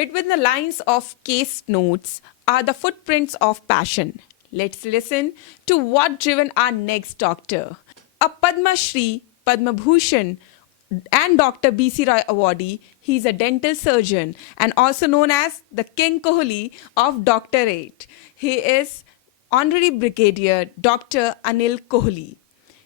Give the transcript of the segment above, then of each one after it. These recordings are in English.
Between the lines of case notes are the footprints of passion. Let's listen to what driven our next doctor, a Padma Shri, Padma Bhushan, and Dr. B.C. Roy awardee. He's a dental surgeon and also known as the King Kohli of doctorate. He is Honorary Brigadier Dr. Anil Kohli.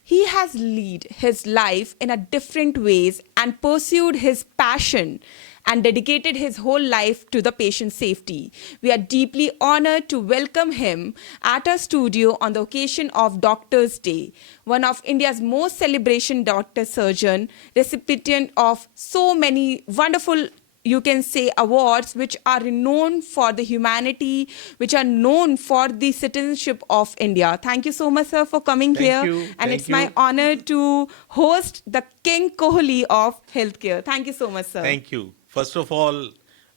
He has led his life in a different ways and pursued his passion and dedicated his whole life to the patient safety. We are deeply honored to welcome him at our studio on the occasion of Doctors' Day, one of India's most celebration doctor surgeon, recipient of so many wonderful, you can say, awards which are renowned for the humanity, which are known for the citizenship of India. Thank you so much, sir, for coming Thank here. you. And Thank it's my you. honor to host the King Kohli of healthcare. Thank you so much, sir. Thank you. First of all,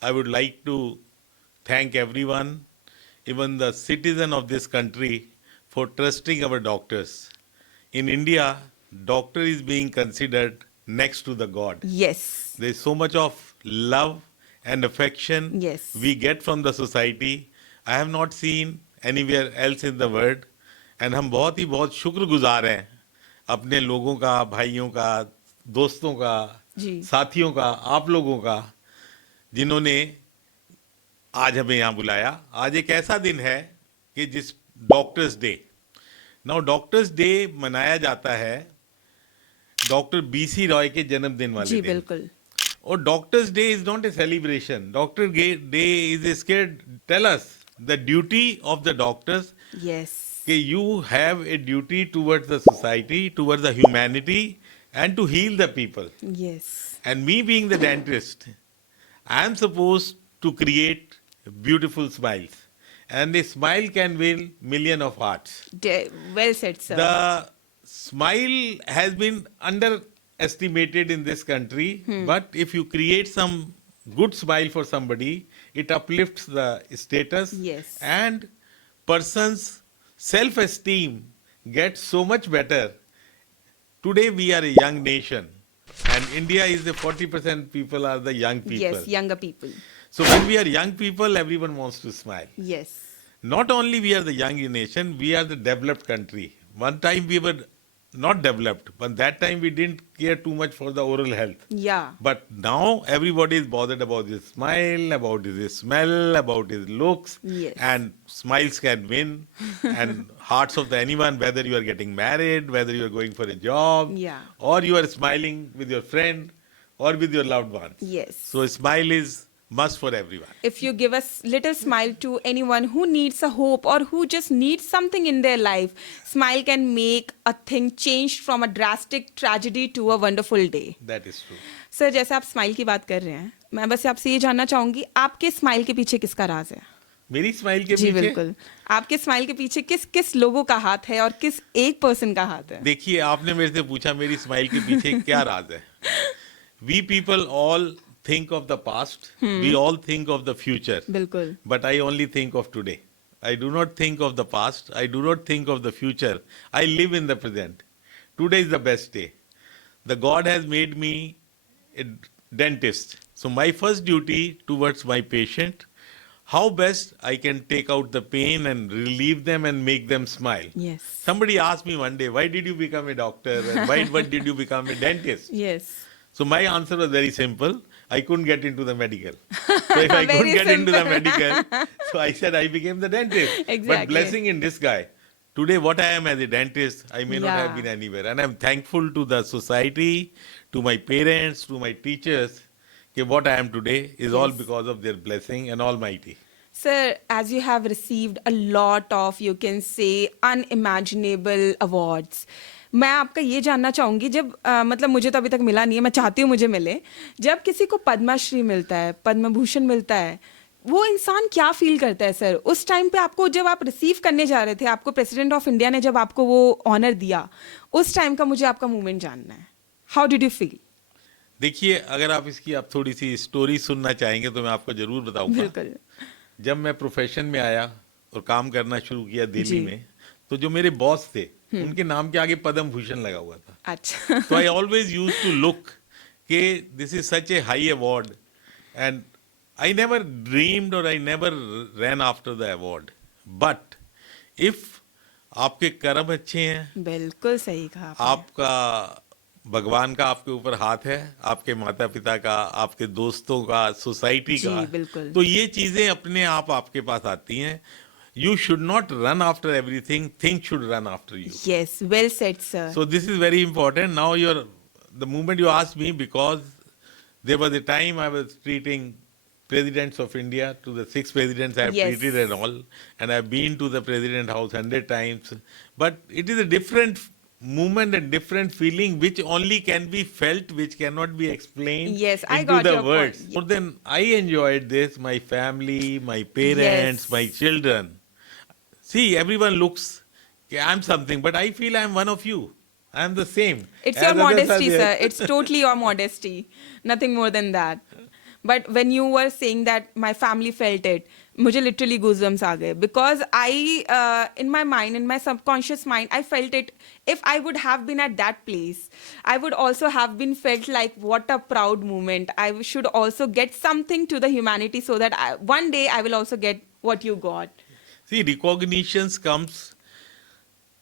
I would like to thank everyone, even the citizen of this country, for trusting our doctors. In India, doctor is being considered next to the God. Yes. There is so much of love and affection Yes. we get from the society. I have not seen anywhere else in the world. And हम बहुत शुक्रगुजार हैं अपने लोगों का, भाइयों का, दोस्तों का, जी। साथियों का, आप लोगों का, जिन्होंने आज हमें यहाँ बुलाया। आज एक ऐसा दिन है कि जिस doctors day, now doctors day मनाया जाता है डॉक्टर बीसी रॉय के जन्मदिन वाले जी दिन। बिल्कुल। और doctors day is not a celebration, doctor day is a sacred tell us the duty of the doctors Yes. कि you have a duty towards the society, towards the humanity, and to heal the people. Yes. And me being the dentist, I am supposed to create beautiful smiles. And a smile can win million of hearts. Well said, sir. The smile has been underestimated in this country, but if you create some good smile for somebody, it uplifts the status Yes. and person's self-esteem gets so much better. Today we are a young nation and India is the 40% people are the young people. Yes, younger people. So when we are young people, everyone wants to smile. Yes. Not only we are the young nation, we are the developed country. One time we were not developed, but that time we didn't care too much for the oral health. Yeah. But now everybody is bothered about his smile, about his smell, about his looks. Yes. And smiles can win. And hearts of anyone, whether you are getting married, whether you are going for a job, Yeah. or you are smiling with your friend or with your loved ones. Yes. So a smile is must for everyone. If you give a little smile to anyone who needs a hope or who just needs something in their life, smile can make a thing change from a drastic tragedy to a wonderful day. That is true. Sir, जैसे आप smile की बात कर रहे हैं, मैं बस आपसे ये जानना चाहूंगी, आपके स्माइल के पीछे किसका राज है? मेरी स्माइल के जी पीछे बिल्कुल। आपके स्माइल के पीछे किस किस लोगों का हाथ है और किस एक पर्सन का हाथ है? देखिए, आपने मेरे से पूछा मेरी स्माइल के पीछे क्या राज है. We people all think of the past. We all think of the future. बिल्कुल। But I only think of today. I do not think of the past. I do not think of the future. I live in the present. Today is the best day. The God has made me a dentist. So my first duty towards my patient, how best I can take out the pain and relieve them and make them smile. Yes. Somebody asked me one day, why did you become a doctor? And why did you become a dentist? Yes. So my answer was very simple. I couldn't get into the medical. So if I Very couldn't get into the simple. medical, so I said I became the dentist. Exactly. But blessing in disguise. Today what I am as a dentist, I may not have Yeah. been anywhere. And I'm thankful to the society, to my parents, to my teachers, that what I am today is all Yes. because of their blessing and Almighty. Sir, as you have received a lot of, you can say, unimaginable awards, मैं आपका ये जानना चाहूंगी, जब मतलब मुझे तो अभी तक मिला नहीं है, मैं चाहती हूँ मुझे मिले, जब किसी को पद्मश्री मिलता है, पद्म भूषण मिलता है, वो इंसान क्या फील करता है सर? उस टाइम पे आपको, जब आप रिसीव करने जा रहे थे, आपको प्रेसिडेंट ऑफ इंडिया ने जब आपको वो ऑनर दिया, उस टाइम का मुझे आपका मूवमेंट जानना है. How did you feel? देखिए, अगर आप इसकी आप थोड़ी सी स्टोरी सुनना चाहेंगे तो मैं आपको जरूर बताऊंगा. बिल्कुल. जब मैं प्रोफेशन में आया और काम करना शुरू किया दिल्ली जी. में, तो जो मेरे बॉस थे, उनके नाम के आगे पद्म भूषण लगा हुआ था. अच्छा. So I always used to look कि this is such a high award and I never dreamed or I never ran after the award. But if आपके कर्म अच्छे हैं, बिल्कुल सही कहा आपने. आपका भगवान का आपके ऊपर हाथ है, आपके माता पिता का, आपके दोस्तों का, सोसाइटी जी, का, बिल्कुल. तो ये चीजें अपने आप आपके पास आती हैं. You should not run after everything. Things should run after you. Yes, well said, sir. So this is very important. Now the moment you asked me, because there was a time I was treating presidents of India, to the 6 presidents I have Yes. treated and all, and I've been to the president house 100 times. But it is a different movement and different feeling which only can be felt, which cannot be explained Yes, I into got the your point. words. More than I enjoyed this, my family, my parents, Yes. my children. See, everyone looks, "Okay, I'm something, but I feel I'm one of you. I'm the same. It's as your others are modesty, there." sir. It's totally your modesty. Nothing more than that. But when you were saying that my family felt it, मुझे literally goosebumps आ गए. Because in my mind, in my subconscious mind, I felt it. If I would have been at that place, I would also have been felt like what a proud moment. I should also get something to the humanity so that one day I will also get what you got. See, recognitions comes,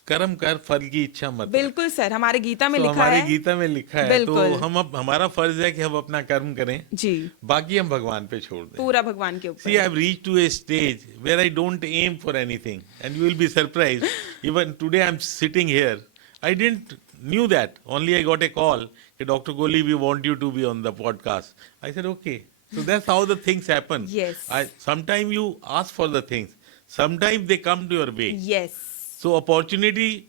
कर्म कर फल की इच्छा मत रख. बिल्कुल sir, हमारे गीता में तो लिखा हमारे है. गीता में लिखा है, तो बिल्कुल. हम अब हमारा फर्ज है कि हम अपना कर्म करें, जी, बाकी हम भगवान पे छोड़ दें. पूरा भगवान के See, ऊपर. I've reached to a stage where I don't aim for anything, and you will be surprised. Even today, I'm sitting here. I didn't knew that. Only I got a call. Hey, Dr. Kohli, we want you to be on the podcast. I said, okay. So that's how the things happen. Yes. Sometimes you ask for the things. Sometimes they come to your way. Yes. So opportunity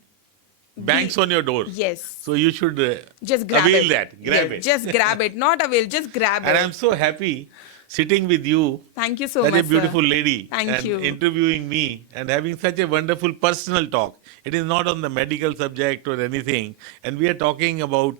bangs on your door. Yes. So you should Just grab avail it. that. Grab Yes, it. Just grab it. Not avail, just grab And it. I'm so happy sitting with you, Thank you so such much, a beautiful sir. lady, Thank and you. interviewing me and having such a wonderful personal talk. It is not on the medical subject or anything, and we are talking about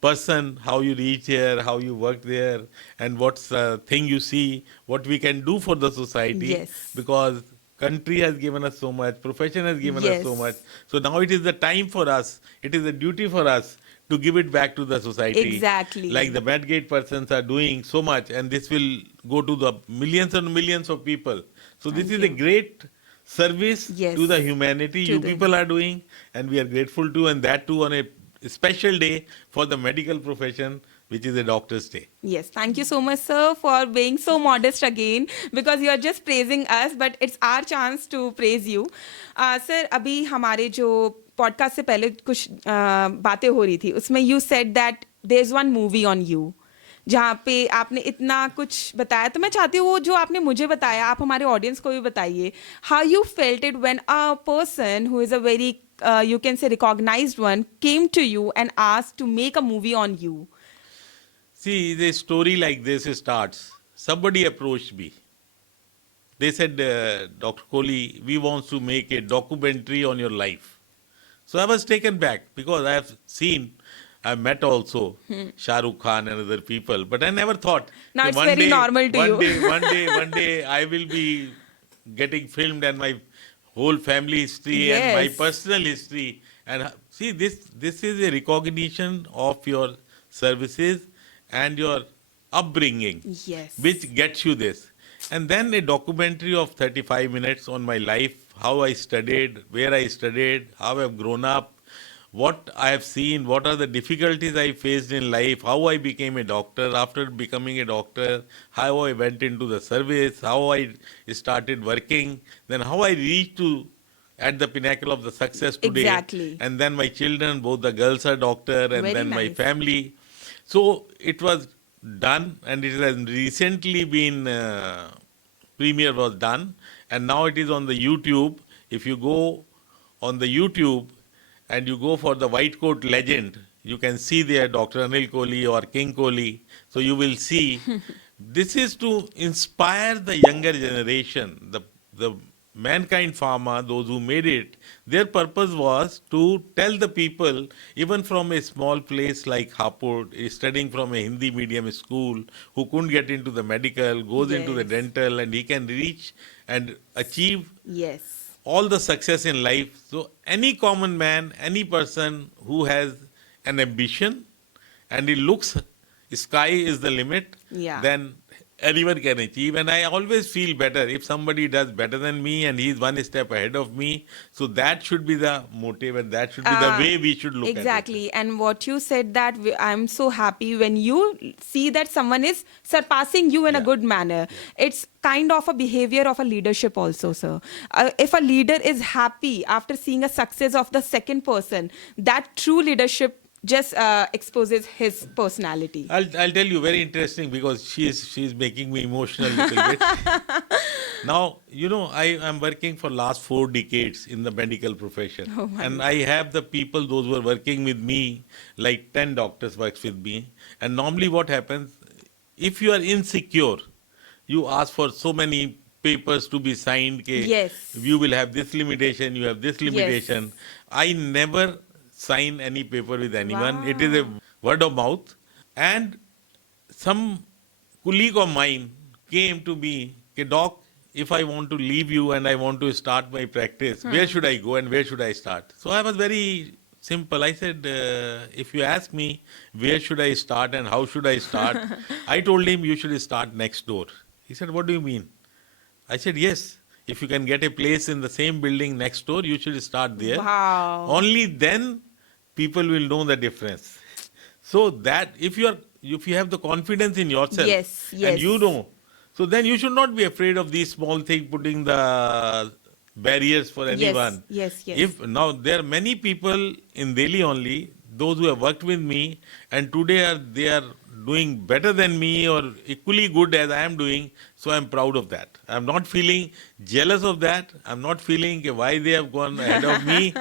person, how you reach here, how you work there, and what's the thing you see, what we can do for the society. Yes. Because country has given us so much, profession has given us so Yes. much. So now it is the time for us, it is a duty for us to give it back to the society. Exactly. Like the Medgate persons are doing so much, and this will go to the millions and millions of people. So this is a great service Yes. to the humanity To you the- people are doing, and we are grateful to, and that too on a special day for the medical profession, which is a doctor's day. Yes, thank you so much, sir, for being so modest again, because you are just praising us, but it's our chance to praise you. Sir, अभी हमारे जो podcast से पहले कुछ बातें हो रही थी, उसमें you said that there's one movie on you, जहाँ पे आपने इतना कुछ बताया. तो मैं चाहती हूँ वो जो आपने मुझे बताया, आप हमारे ऑडियंस को भी बताइए. How you felt it when a person who is a very, you can say, recognized one came to you and asked to make a movie on you. See, the story like this starts. Somebody approached me. They said, Dr. Kohli, we want to make a documentary on your life. So I was taken back because I have seen, I met also Shah Rukh Khan and other people, but I never thought. Now that it's very normal to one you. Day, one day I will be getting filmed and my whole family history and my Yes. personal history. And see, this is a recognition of your services and your upbringing, Yes. which gets you this. And then a documentary of 35 minutes on my life, how I studied, where I studied, how I've grown up, what I have seen, what are the difficulties I faced in life, how I became a doctor, after becoming a doctor, how I went into the service, how I started working, then how I reached to at the pinnacle of the success today. Exactly. And then my children, both the girls are doctor, and Very then my nice. family. So it was done, and it has recently been premiere was done, and now it is on the YouTube. If you go on the YouTube and you go for the White Coat Legend, you can see there Dr. Anil Kohli or King Kohli. So you will see. This is to inspire the younger generation, the Mankind Pharma, those who made it. Their purpose was to tell the people, even from a small place like Hapur, studying from a Hindi medium school, who couldn't get into the medical, goes into the Yes. dental, and he can reach and achieve Yes. all the success in life. So any common man, any person who has an ambition and he looks sky is the limit, Yeah. then anyone can achieve, and I always feel better if somebody does better than me and he's one step ahead of me. So that should be the motive, and that should be the way we should look at it. Exactly. And what you said that I'm so happy when you see that someone is surpassing you in a Yeah. good manner. It's kind of a behavior of a leadership also, sir. If a leader is happy after seeing a success of the second person, that true leadership just exposes his personality. I'll tell you very interesting because she's making me emotional a little bit. Now, I am working for last 4 decades in the medical profession. Oh my And I have the people, those who are working with me, like 10 doctors works with me. And normally what happens, if you are insecure, you ask for so many papers to be signed. Yes. You will have this limitation, you have this limitation. I never sign any paper with anyone. It is a word of mouth. And some colleague of mine came to me, "Okay, doc, if I want to leave you and I want to start my practice, where should I go and where should I start?" So I was very simple. I said, if you ask me where should I start and how should I start, I told him you should start next door. He said, "What do you mean?" I said, "Yes. If you can get a place in the same building next door, you should start there. Wow. Only then people will know the difference." So that if you have the confidence in yourself Yes, and yes. you know, so then you should not be afraid of these small things putting the barriers for anyone. yes, yes. If now there are many people in Delhi only, those who have worked with me, and today they are doing better than me or equally good as I am doing. So I'm proud of that. I'm not feeling jealous of that. I'm not feeling why they have gone ahead of me.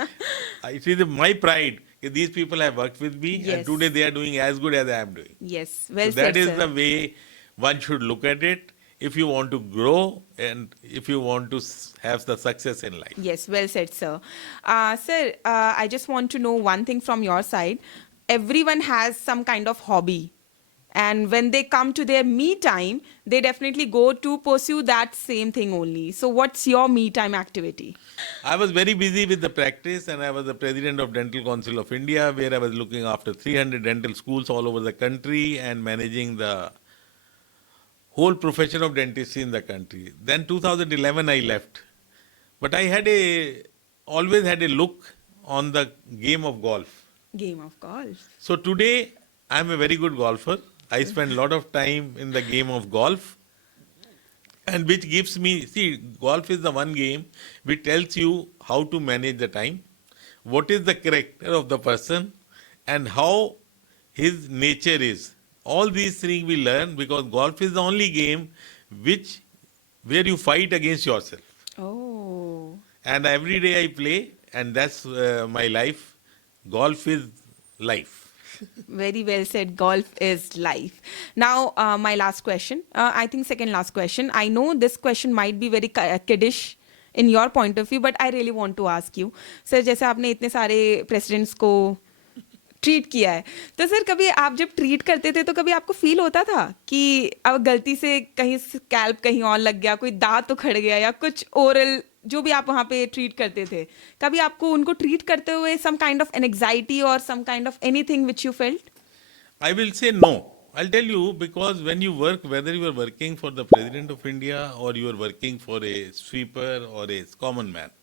It is my pride. These people have worked with me, Yes. and today they are doing as good as I am doing. Yes, well So that said, is sir. the way one should look at it if you want to grow and if you want to have the success in life. Yes, well said, sir. Sir, I just want to know one thing from your side. Everyone has some kind of hobby. And when they come to their me time, they definitely go to pursue that same thing only. So, what's your me time activity? I was very busy with the practice, and I was the president of Dental Council of India, where I was looking after 300 dental schools all over the country and managing the whole profession of dentistry in the country. Then 2011 I left. But I always had a look on the game of golf. Game of golf. So today I'm a very good golfer. I spend a lot of time in the game of golf, and which gives me, see, golf is the one game which tells you how to manage the time, what is the character of the person, and how his nature is. All these things we learn because golf is the only game where you fight against yourself. Oh. And every day I play, and that's my life. Golf is life. Very well said. Golf is life. Now, my last question. I think second last question. I know this question might be very kiddish in your point of view, but I really want to ask you. Sir, जैसे आपने इतने सारे presidents को treat किया है, तो sir कभी आप जब ट्रीट करते थे तो कभी आपको फील होता था कि अब गलती से कहीं स्कैल्प कहीं और लग गया, कोई दांत उखड़ गया या कुछ ओरल जो भी आप वहाँ पे ट्रीट करते थे, कभी आपको उनको ट्रीट करते हुए सम काइंड ऑफ एंग्जाइटी और some kind of anything which you felt? I will say no. I'll tell you because when you work, whether you are working for the President of India or you are working for a sweeper or a common man,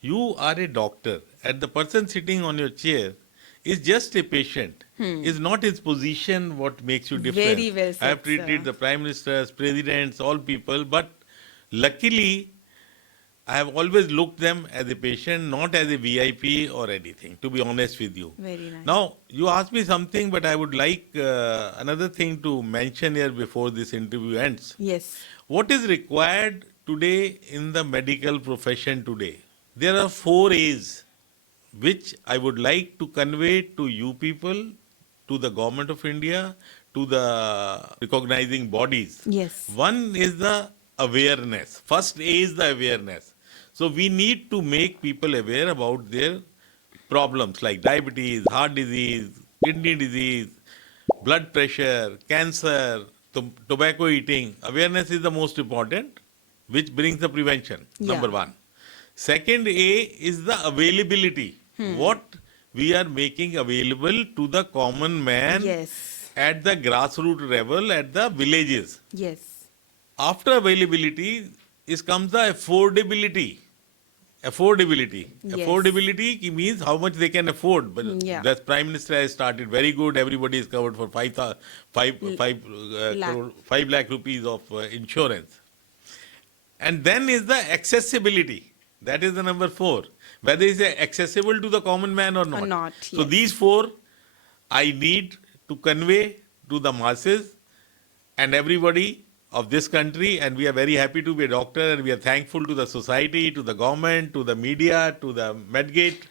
you are a doctor. And the person sitting on your chair is just a patient. Is not his position what makes you different. Very well said, I have treated sir. the prime ministers, presidents, all people, but luckily I have always looked them as a patient, not as a VIP or anything, to be honest with you. Very nice. Now, you asked me something, but I would like another thing to mention here before this interview ends. Yes. What is required today in the medical profession today? There are 4 A's which I would like to convey to you people, to the government of India, to the recognizing bodies. Yes. One is the awareness. First A is the awareness. So we need to make people aware about their problems like diabetes, heart disease, kidney disease, blood pressure, cancer, tobacco eating. Awareness is the most important, which brings the prevention, number Yeah. 1. Second A is the availability. What we are making available to the common man Yes. at the grassroots level, at the villages. Yes. After availability comes the affordability. Affordability. Yes. Affordability means how much they can afford. But Yeah. the Prime Minister has started very good. Everybody is covered for 5 lakh rupees of insurance. And then is the accessibility. That is the number 4. Whether it's accessible to the common man or not. Or not, So yes. these 4 I need to convey to the masses and everybody of this country, and we are very happy to be a doctor, and we are thankful to the society, to the government, to the media, to the Medgate,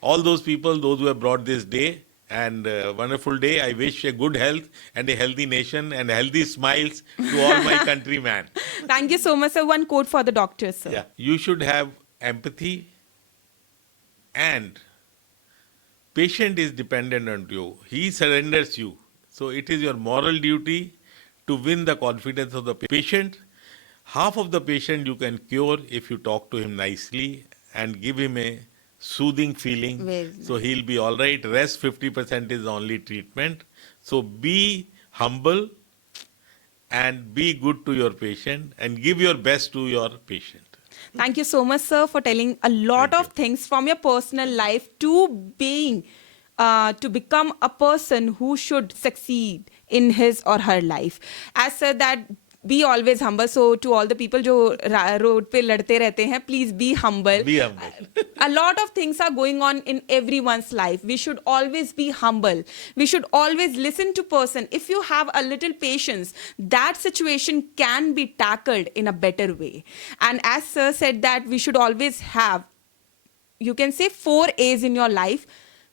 all those people, those who have brought this day and wonderful day. I wish a good health and a healthy nation and healthy smiles to all my countrymen. Thank you so much, sir. One quote for the doctors, sir. Yeah, you should have empathy, and patient is dependent on you. He surrenders you. So it is your moral duty to win the confidence of the patient. Half of the patient you can cure if you talk to him nicely and give him a soothing feeling. Very So he'll be all right. Rest 50% is only treatment. So be humble and be good to your patient and give your best to your patient. Thank you so much, sir, for telling a lot Thank of things from your personal life to being, to become a person who should succeed in his or her life. As said that, be always humble. So to all the people जो road पे लड़ते रहते हैं, please be humble. Be humble. A lot of things are going on in everyone's life. We should always be humble. We should always listen to person. If you have a little patience, that situation can be tackled in a better way. And as sir said that we should always have, you can say 4 A's in your life.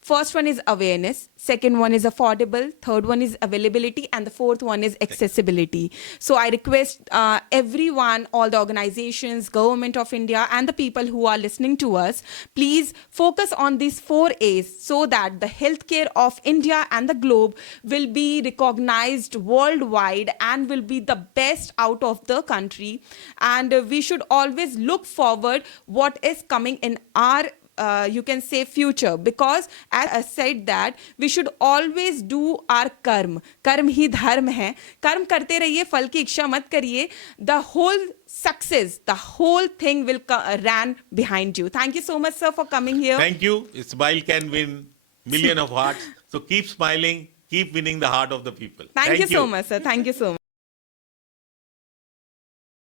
First one is awareness, second one is affordable, third one is availability, and the fourth one is accessibility. So I request everyone, all the organizations, government of India, and the people who are listening to us, please focus on these 4 A's so that the healthcare of India and the globe will be recognized worldwide and will be the best out of the country. And we should always look forward what is coming in our you can say future, because as I said that we should always do our karma. Karma hi dharma hai. Karma karte rahiye, फल की इच्छा मत करिए. The whole success, the whole thing will ran behind you. Thank you so much, sir, for coming here. Thank you. A smile can win million of hearts. So keep smiling, keep winning the heart of the people. Thank you so much, sir. Thank you so much.